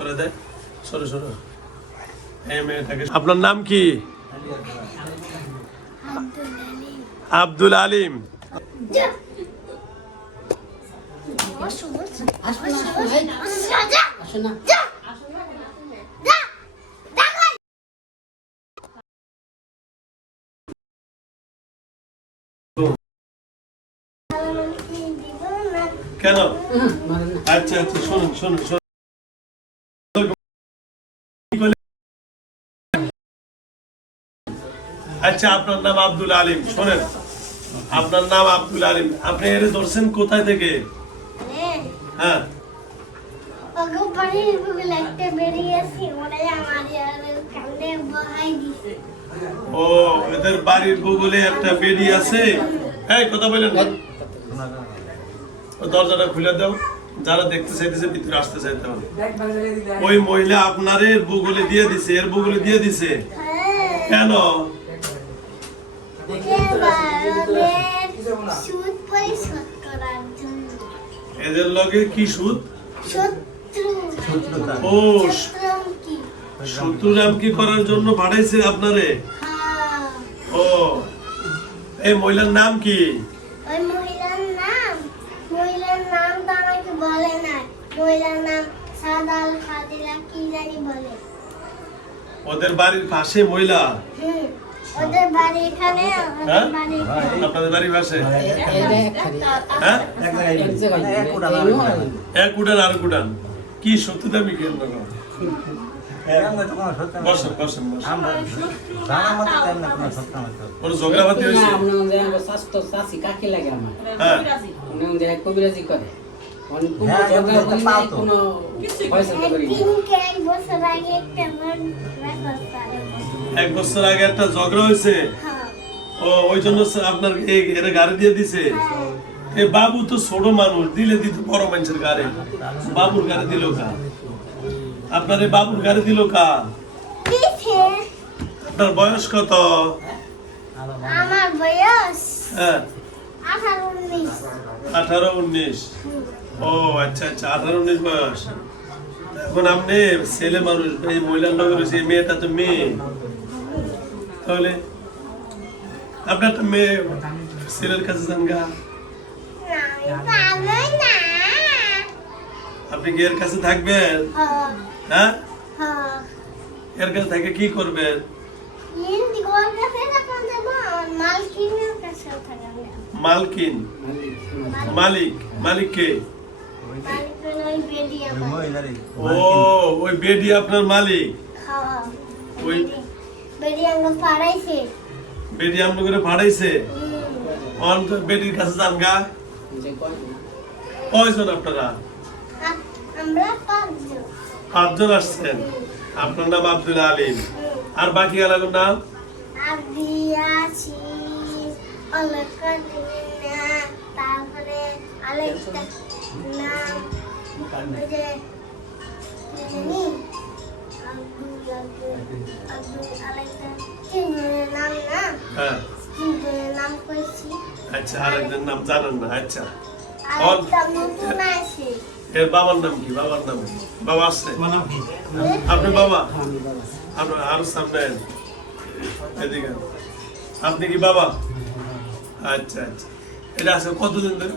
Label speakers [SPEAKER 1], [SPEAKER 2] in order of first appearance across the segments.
[SPEAKER 1] করে দেয়। সরো সরো। আপনার নাম কি? আব্দুল আলিম। কেন? আচ্ছা আচ্ছা শুনুন শুনুন শুনুন। আচ্ছা আপনার নাম আব্দুল আলিম শোনেন। আপনার নাম আব্দুল আলিম আপনি এর ধরছেন কোথায় থেকে? হ্যাঁ। ও এদের বাড়ির বগলে একটা বেডি আছে। হ্যাঁ কথা বলেন। দরজাটা খুলে দাও। যারা দেখতে চাইতেছে ভিতরে আসতে চাইতে হবে ওই মহিলা আপনার এর বগলে দিয়ে দিছে এর বগলে দিয়ে দিছে। কেন? এদের লগে কি সুদ? ও শত্রুরাম কি করার জন্য পাঠাইছে আপনারে?
[SPEAKER 2] হ্যাঁ।
[SPEAKER 1] ও। এই মহিলার নাম কি
[SPEAKER 2] ওই মহিলার নাম মহিলার নাম তো আমাকে বলে না মহিলার নাম সাদাল খাদিলা কি জানি বলে
[SPEAKER 1] ওদের বাড়ির পাশে মহিলা
[SPEAKER 2] ওদের বাড়ি এখানে
[SPEAKER 1] হ্যাঁ। আপনাদের বাড়ির পাশে হ্যাঁ
[SPEAKER 3] এক
[SPEAKER 1] উডান আর উডান কি সত্যি দামি কেন ঝগড়াবাতি হয়েছে
[SPEAKER 3] মনে হয় স্বাস্থ্য কাকে লাগে আমার
[SPEAKER 1] হ্যাঁ
[SPEAKER 3] মনে কবিরাজি করে
[SPEAKER 4] হ্যাঁ,
[SPEAKER 2] এক বছর আগে একটা
[SPEAKER 1] ঝগড়া হয়েছে
[SPEAKER 2] হ্যাঁ
[SPEAKER 1] ও ওই জন্য আপনার এর গাড়ি দিয়ে দিছে? এ বাবু তো ছোট মানুষ দিলে দিত বড় মানুষের গাড়ি। বাবুর গাড়ি দিল কা? আপনার এই বাবুর গাড়ি দিল কা? আপনার বয়স কত?
[SPEAKER 2] আমার বয়স
[SPEAKER 1] হ্যাঁ।
[SPEAKER 2] আঠারো উনিশ।
[SPEAKER 1] আঠারো উনিশ। ও আচ্ছা আচ্ছা আঠারো উনিশ বয়স এখন আপনি ছেলে মানুষ, এই মহিলার লোক রয়েছে মেয়েটা তো মেয়ে। তাহলে, আপনার তো মেয়ে ছেলের কাছে যান গা। আপনি কি এর কাছে থাকবেন?
[SPEAKER 2] হ্যাঁ?
[SPEAKER 1] এর কাছে থেকে কি করবেন? মালকিন। মালিক মালিক কে? ও, ওই বেডি আপনার মালিক? ওই-
[SPEAKER 2] বেডি পাড়াইছে
[SPEAKER 1] আপনার করে তো বেডির কাছে যান গা। কয়জন আপনারা?
[SPEAKER 2] আমরা পাঁচজন
[SPEAKER 1] আসছেন। আপনার নাম আব্দুল আলিম। আর বাকি নাম?
[SPEAKER 2] তারপরে
[SPEAKER 1] হ্যাঁ
[SPEAKER 2] কইছি
[SPEAKER 1] আচ্ছা আর একজন নাম জানেন না আচ্ছা। এর বাবার নাম কি? বাবার নাম কি? বাবা আছে? আপনি বাবা?
[SPEAKER 3] আমি
[SPEAKER 1] আপনার আরও সামনে এদিকে আপনি কি বাবা। আচ্ছা আচ্ছা। এটা আছে কতদিন ধরে?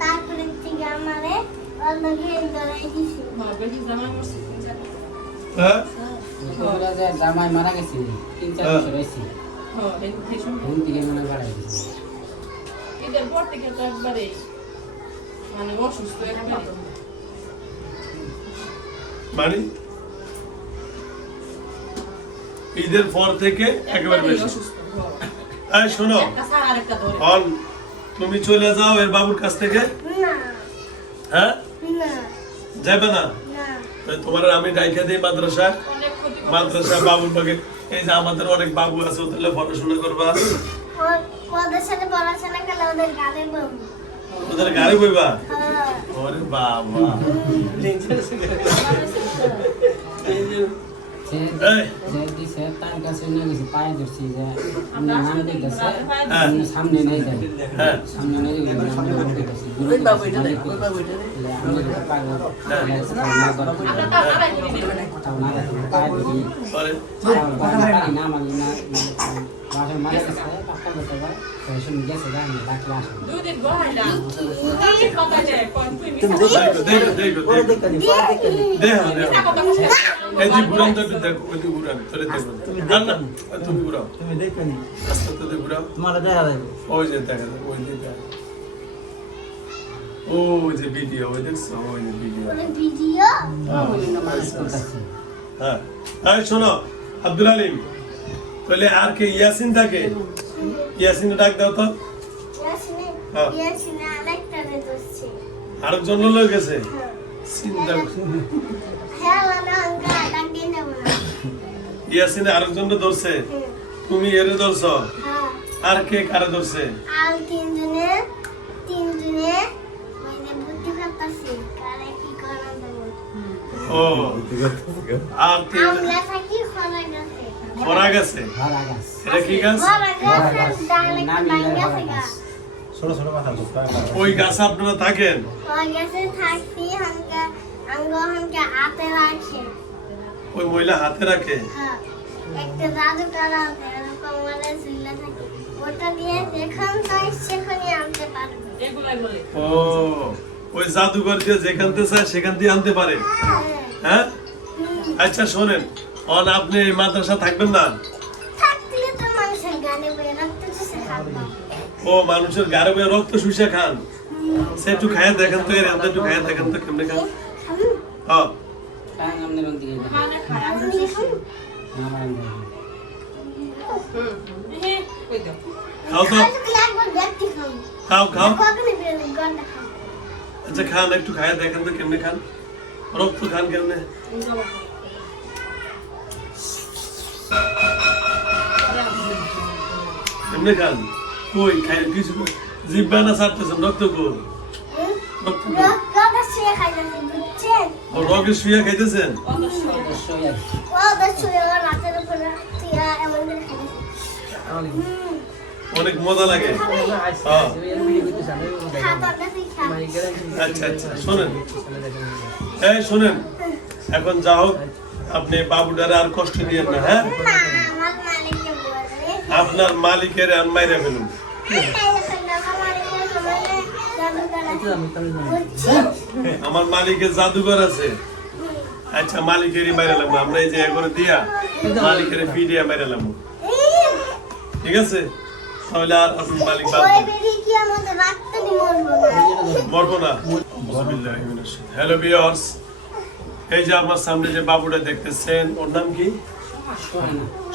[SPEAKER 2] তারপরে থেকে আমারে দিছি।
[SPEAKER 1] হ্যাঁ?
[SPEAKER 3] জামাই মারা গেছে তিন চার
[SPEAKER 1] হ্যাঁ।
[SPEAKER 3] বছর হয়েছে ঘুম থেকে মনে বাড়াই
[SPEAKER 5] ঈদের পর থেকে তো একবারে মানে অসুস্থ একবারে।
[SPEAKER 1] মানে? ঈদের পর থেকে একেবারে বেশি।
[SPEAKER 5] অসুস্থ
[SPEAKER 1] এই শোনো তুমি চলে যাও এর বাবুর কাছ থেকে?
[SPEAKER 2] না।
[SPEAKER 1] হ্যাঁ?
[SPEAKER 2] না।
[SPEAKER 1] যাবে না?
[SPEAKER 2] না।
[SPEAKER 1] তোমার আমি ডাইকা দিই মাদ্রাসা। মাদ্রাসা বাবুর বাগে। এই যে আমাদের অনেক বাবু আছে ওদের পড়াশোনা করবা।
[SPEAKER 2] ওদের
[SPEAKER 1] গাড়ি বইবা?
[SPEAKER 2] হ্যাঁ।
[SPEAKER 1] ওরে বাবা। হ্যাঁ। হ্যাঁ হ্যাঁ।
[SPEAKER 3] দেখো মানে
[SPEAKER 1] দেখো দেখো এই যে ঘুরান তো দেখো ওই যে ঘুরান তোরে দেখো না না তুমি ঘুরাও
[SPEAKER 4] তুমি দেখো নি।
[SPEAKER 1] আস্তে আস্তে ঘুরাও
[SPEAKER 4] তোমার দেখা যাবে
[SPEAKER 1] ওই যে দেখা ওই যে দেখা ও ওই যে ভিডিও ওই দেখছ? ওই যে ভিডিও।
[SPEAKER 2] ভিডিও?
[SPEAKER 1] হ্যাঁ হ্যাঁ শোনো আব্দুল আলিম তাহলে আর কে ইয়াসিন থাকে ইয়াসিন ডাক দাও তো। হ্যাঁ। আরেকজন লোক গেছে?
[SPEAKER 2] হ্যাঁ।
[SPEAKER 1] চিন্তা ইয়াসিনে আরেকজন ধরছে। তুমি এরে ধরছ।
[SPEAKER 2] হ্যাঁ।
[SPEAKER 1] আর কে কারে ধরছে?
[SPEAKER 2] আর তিনজনে তিনজনে মানে
[SPEAKER 1] ও। আর
[SPEAKER 2] খরা গেছে।
[SPEAKER 1] এটা কি গাছ?
[SPEAKER 4] ছোট ছোট মাথা
[SPEAKER 1] ওই গাছে আপনারা থাকেন?
[SPEAKER 2] গেছে আঙ্গ আতে রাখে
[SPEAKER 1] ওই মহিলা হাতে রাখে?
[SPEAKER 2] হ্যাঁ একটা জাদু করা আছে ঝুলে থাকে। ওটা দিয়ে যেখান চাই সেখানে আনতে পারবে।
[SPEAKER 1] ও ওই জাদুঘর দিয়ে যেখান থেকে চায় সেখান দিয়ে আনতে পারে?
[SPEAKER 2] হ্যাঁ।
[SPEAKER 1] হ্যাঁ? আচ্ছা শোনেন অন আপনি এই মাদ্রাসা থাকবেন না? ও মানুষের গাড়ে বয়ে রক্ত শুষে খান। সে একটু খায় দেখেন তো এর একটু খায় দেখেন তো কেমনে খান? হ্যাঁ
[SPEAKER 3] কাং আমনে রং দিকে
[SPEAKER 5] মানে খায়, আমি
[SPEAKER 2] আমি দেখুন
[SPEAKER 3] আমার
[SPEAKER 5] হুম। হে, ওই তো।
[SPEAKER 1] খাও তো
[SPEAKER 2] আজকে একবার ব্যক্তি খাব
[SPEAKER 1] খাও খাও
[SPEAKER 2] কখনো বেরোবে গন্ডা খাব
[SPEAKER 1] আচ্ছা খান একটু খায় দেখেন তো কেমনে খান রক্ত খান কেমনে কেমনে খান কই খাই কিছু জিব্বা না ছাড়তেছেন রক্ত কো রগে শুয়ে খাইতেছেন? অনেক মজা লাগে? হ্যাঁ। আচ্ছা আচ্ছা শোনেন। এই শোনেন। এখন যা হোক আপনি বাবুটারে আর কষ্ট দিয়েন না হ্যাঁ। আপনার মালিকের আর মাইরা ফেলুন
[SPEAKER 2] আমার মালিকের জাদুঘর আছে। বুঝছেন?
[SPEAKER 1] আমার মালিকের জাদুঘর আছে আচ্ছা মালিকেরই মাইরা লাগবো আমরা এই যে এখন দিয়া মালিকের ফিডিয়া মাইরা লাগবো ঠিক আছে তাহলে আর আপনার মালিক। হ্যালো এই যে আমার সামনে যে বাবুটা দেখতেছেন, ওর নাম কি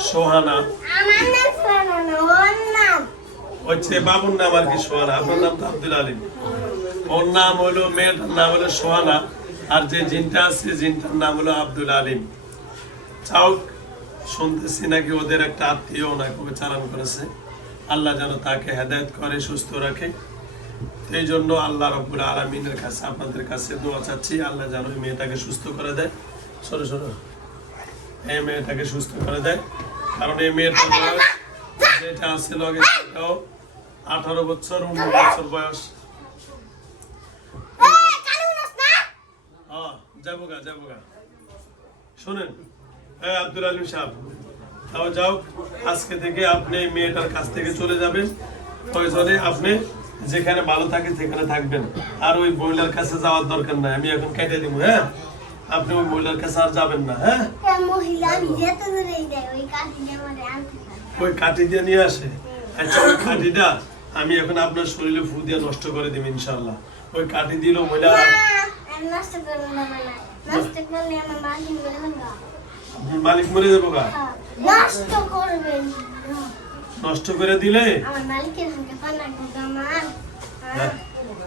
[SPEAKER 3] সোহানা।
[SPEAKER 1] হচ্ছে বাবুর নাম আর কি সোহানা, আপনার নাম তো আব্দুল আলিম। ওর নাম হলো মেয়েটার নাম হলো সোহানা, আর যে জিনটা আছে, জিনটার নাম হলো আব্দুল আলিম। চাও শুনতেছি নাকি ওদের একটা আত্মীয় ওনাকে চালান করেছে। আল্লাহ যেন তাকে হেদায়ত করে, সুস্থ রাখে। এই জন্য আল্লাহ রব্বুল আলমিনের কাছে, আপনাদের কাছে দোয়া চাচ্ছি, আল্লাহ যেন ওই মেয়েটাকে সুস্থ করে দেয়। সরো সরো। এই মেয়েটাকে সুস্থ করে দেয়। কারণ এই বয়স, যেটা আছে লগে সেটাও আঠারো বছর উনিশ বছর বয়স।
[SPEAKER 2] এই, কানে উনাস না?
[SPEAKER 1] যাব গা যাব গা। শোনেন হ্যাঁ আব্দুল আলিম সাহেব তাও যাও আজকে থেকে আপনি মেয়েটার কাছ থেকে চলে যাবেন। প্রয়োজনে আপনি যেখানে ভালো থাকে সেখানে থাকবেন। আর ওই মহিলার কাছে যাওয়ার দরকার নাই আমি এখন কেটে দিব হ্যাঁ? আপনি ওই মহিলার কাছে আর যাবেন না হ্যাঁ।
[SPEAKER 2] ওই কাঠি দিয়ে
[SPEAKER 1] নিয়ে আসে? আচ্ছা ওই কাঠিটা আমি এখন আপনার শরীরে ফু দিয়ে নষ্ট করে দিব ইনশাল্লাহ ওই কাঠি দিল মহিলা
[SPEAKER 2] নষ্ট করব না। নষ্ট করলে আমার মালিক মরে যাবে।
[SPEAKER 1] আপনার মালিক মরে যাব গা?
[SPEAKER 2] হ্যাঁ, নষ্ট করবেন
[SPEAKER 1] নষ্ট করে দিলে?
[SPEAKER 2] আমার মালিকের সঙ্গে পাল্লা করবে আমার
[SPEAKER 1] হ্যাঁ,
[SPEAKER 2] হ্যাঁ।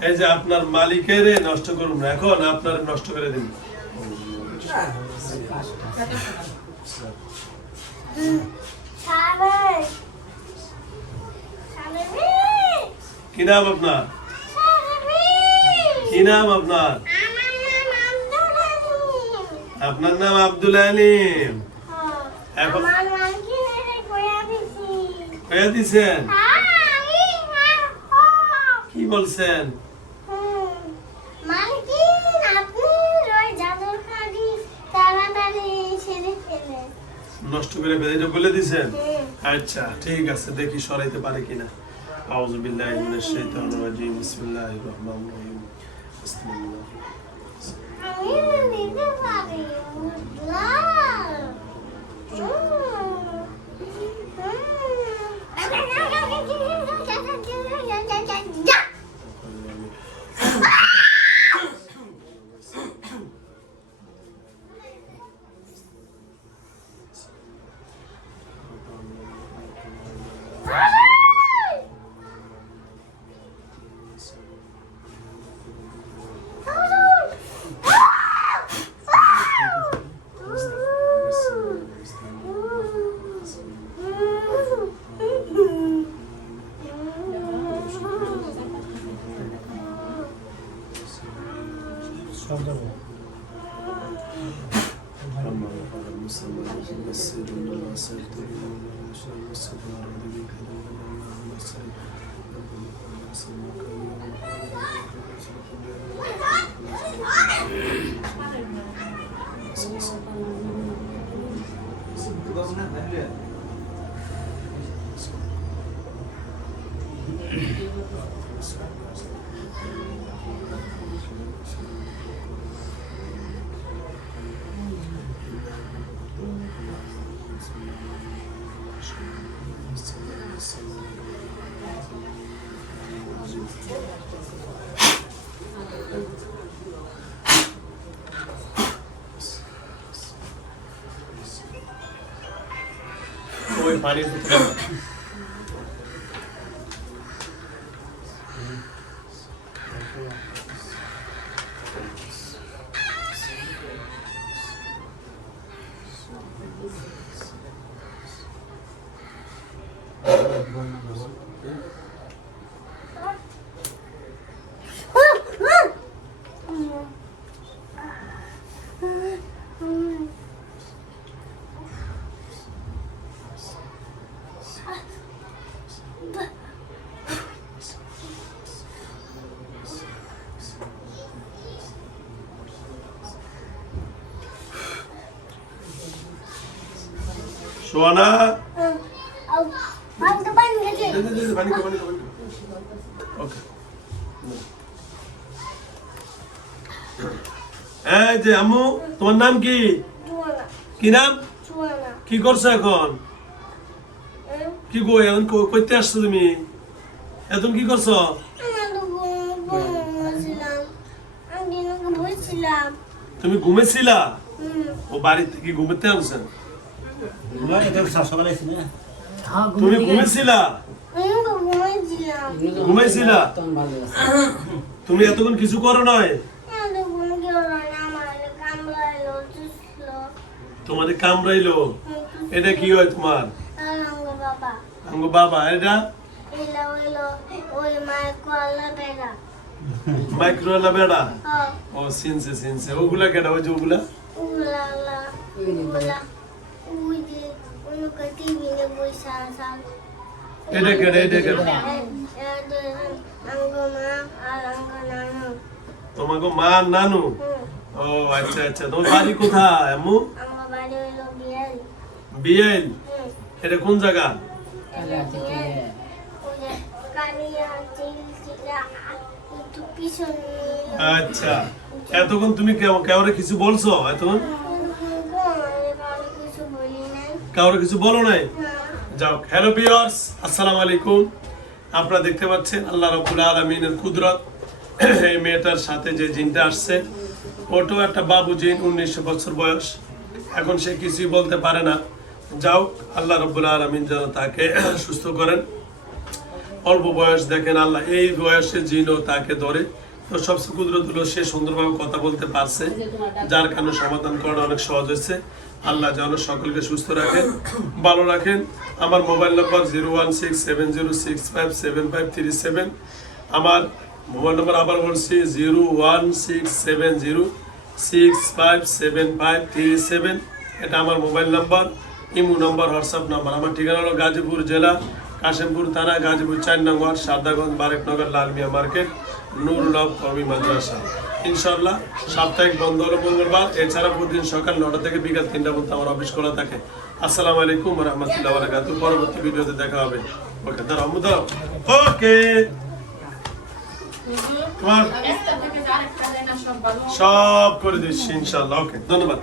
[SPEAKER 1] এই যে আপনার মালিকের নষ্ট করুন না এখন আপনার নষ্ট করে দিন
[SPEAKER 3] সাবের
[SPEAKER 2] কি নাম আপনার? কি নাম আপনার? আপনার নাম আব্দুল আলিম এখন- কয়ে দিছেন? কি বলছেন? নষ্ট করে বেঁধে বলে দিছেন? আচ্ছা ঠিক আছে দেখি সরাইতে পারে কিনা।
[SPEAKER 3] Euzu billahi mineşşeytanirracim.
[SPEAKER 1] Bismillahirrahmanirrahim. Bismillahirrahmanirrahim.
[SPEAKER 2] ওই পানির ওকে এই যে আম্মু তোমার নাম কি? কি নাম? কি করছ এখন? কি গো এখন কইতে আসছো তুমি? এখন কি করছ? তুমি ঘুমেছিলা ও বাড়ি থেকে ঘুমেতে আনছেন? তুমি ঘুমেছিলা
[SPEAKER 6] আছে
[SPEAKER 2] তুমি এতক্ষণ কিছু করো নয় তোমার কামড়াইলো। এটা কি হয় তোমার?
[SPEAKER 3] বাবা
[SPEAKER 2] আঙ্গ বাবা এটা? মাইক্রোলা বেড়া?
[SPEAKER 3] হ্যাঁ।
[SPEAKER 2] ও সিনসে সিনসে। ওগুলা কেটা ওই যে ওগুলা
[SPEAKER 3] উলা উলা উলা ওই যে মা নানু।
[SPEAKER 2] তোমাকে মা নানু? ও আচ্ছা আচ্ছা। তোমার বাড়ি কোথায় আম্মু?
[SPEAKER 3] বিয়াল।
[SPEAKER 2] এটা কোন জায়গা? আচ্ছা। এতক্ষণ তুমি কাউরে কিছু বলছো? এতক্ষণ? কাউরে কিছু বলো নাই? যাও হ্যালো ভিউয়ার্স আসসালামু আলাইকুম। আপনারা দেখতে পাচ্ছেন আল্লাহ রাব্বুল আলামিনের কুদরত। এই মেয়েটার সাথে যে জিনটা আসছে ওটাও একটা বাবু জিন উনিশশো বছর বয়স। এখন সে কিছুই বলতে পারে না। যাও, আল্লাহ রব্বুল আলমিন যেন তাকে সুস্থ করেন। অল্প বয়স দেখেন আল্লাহ, এই বয়সে জিনও তাকে ধরে।
[SPEAKER 1] তো সবচেয়ে কুদরত হলো সে সুন্দরভাবে কথা বলতে পারছে, যার কারণে সমাধান করা অনেক সহজ হয়েছে। আল্লাহ যেন সকলকে সুস্থ রাখেন, ভালো রাখেন। আমার mobile number zero one six seven zero six five seven five three seven. আমার মোবাইল নম্বর আবার বলছি zero one six seven zero six five seven five three seven. এটা আমার mobile number, imo number, WhatsApp number. আমার ঠিকানা হলো গাজীপুর জেলা, কাশিমপুর থানা, গাজীপুর চার নম্বর সাদাগঞ্জ বারেকনগর, লালমিয়া মার্কেট, নুরুল কমি মাদ্রাসা। ইনশাল্লাহ সাপ্তাহিক বন্ধ হলো মঙ্গলবার। এছাড়া প্রতিদিন সকাল নটা থেকে বিকাল তিনটা পর্যন্ত আমার অফিস খোলা থাকে। আসসালামু আলাইকুম রহমতুল্লাহ বারাকাতু পরবর্তী ভিডিওতে দেখা হবে। ওকে দাঁড়াও দাঁড়াও ওকে। সব করে দিচ্ছি ইনশাল্লাহ ওকে ধন্যবাদ।